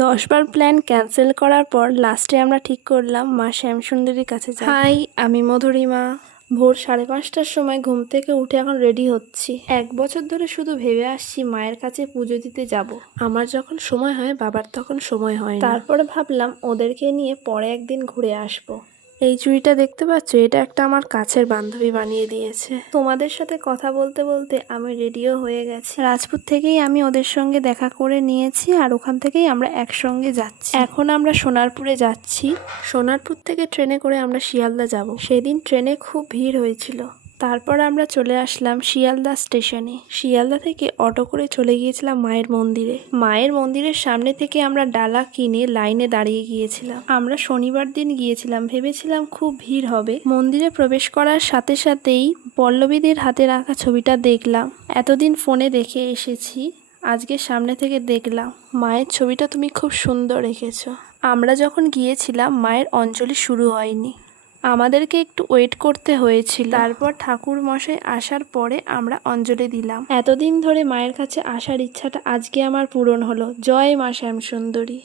10 বার plan cancel করার পর লাস্টে আমরা ঠিক করলাম মা শ্যামসুন্দরীর কাছে যাব। হাই, আমি মধুরিমা। ভোর 5:30টার সময় ঘুম থেকে উঠে এখন রেডি হচ্ছি। 1 বছর ধরে শুধু ভেবে আসছি মায়ের কাছে পুজো দিতে যাব। আমার যখন সময় হয় বাবার তখন সময় হয় না। তারপরে ভাবলাম ওদেরকে নিয়ে পরে একদিন ঘুরে আসবো। এই চুড়িটা দেখতে পাচ্ছ, এটা একটা আমার কাছের বান্ধবী বানিয়ে দিয়েছে। তোমাদের সাথে কথা বলতে বলতে আমি রেডিও হয়ে গেছি। রাজপুত থেকেই আমি ওদের সঙ্গে দেখা করে নিয়েছি আর ওখান থেকেই আমরা একসঙ্গে যাচ্ছি। এখন আমরা সোনারপুরে যাচ্ছি। সোনারপুর থেকে ট্রেনে করে আমরা শিয়ালদা যাব। সেদিন ট্রেনে খুব ভিড় হয়েছিল। তারপর আমরা চলে আসলাম শিয়ালদা স্টেশনে। শিয়ালদা থেকে অটো করে চলে গিয়েছিলাম মায়ের মন্দিরে। মায়ের মন্দিরের সামনে থেকে আমরা ডালা কিনে লাইনে দাঁড়িয়ে গিয়েছিলাম। আমরা শনিবার দিন গিয়েছিলাম, ভেবেছিলাম খুব ভিড় হবে। মন্দিরে প্রবেশ করার সাথে সাথেই পল্লবীদের হাতে রাখা ছবিটা দেখলাম। এতদিন ফোনে দেখে এসেছি, আজকে সামনে থেকে দেখলাম। মায়ের ছবিটা তুমি খুব সুন্দর রেখেছো। আমরা যখন গিয়েছিলাম মায়ের অঞ্জলি শুরু হয়নি, আমাদেরকে একটু ওয়েট করতে হয়েছিল। তারপর ঠাকুর মশাই আসার পরে আমরা অঞ্জলি দিলাম। এতদিন ধরে মায়ের কাছে আসার ইচ্ছাটা আজকে আমার পূরণ হলো। জয় মা শ্যামসুন্দরী।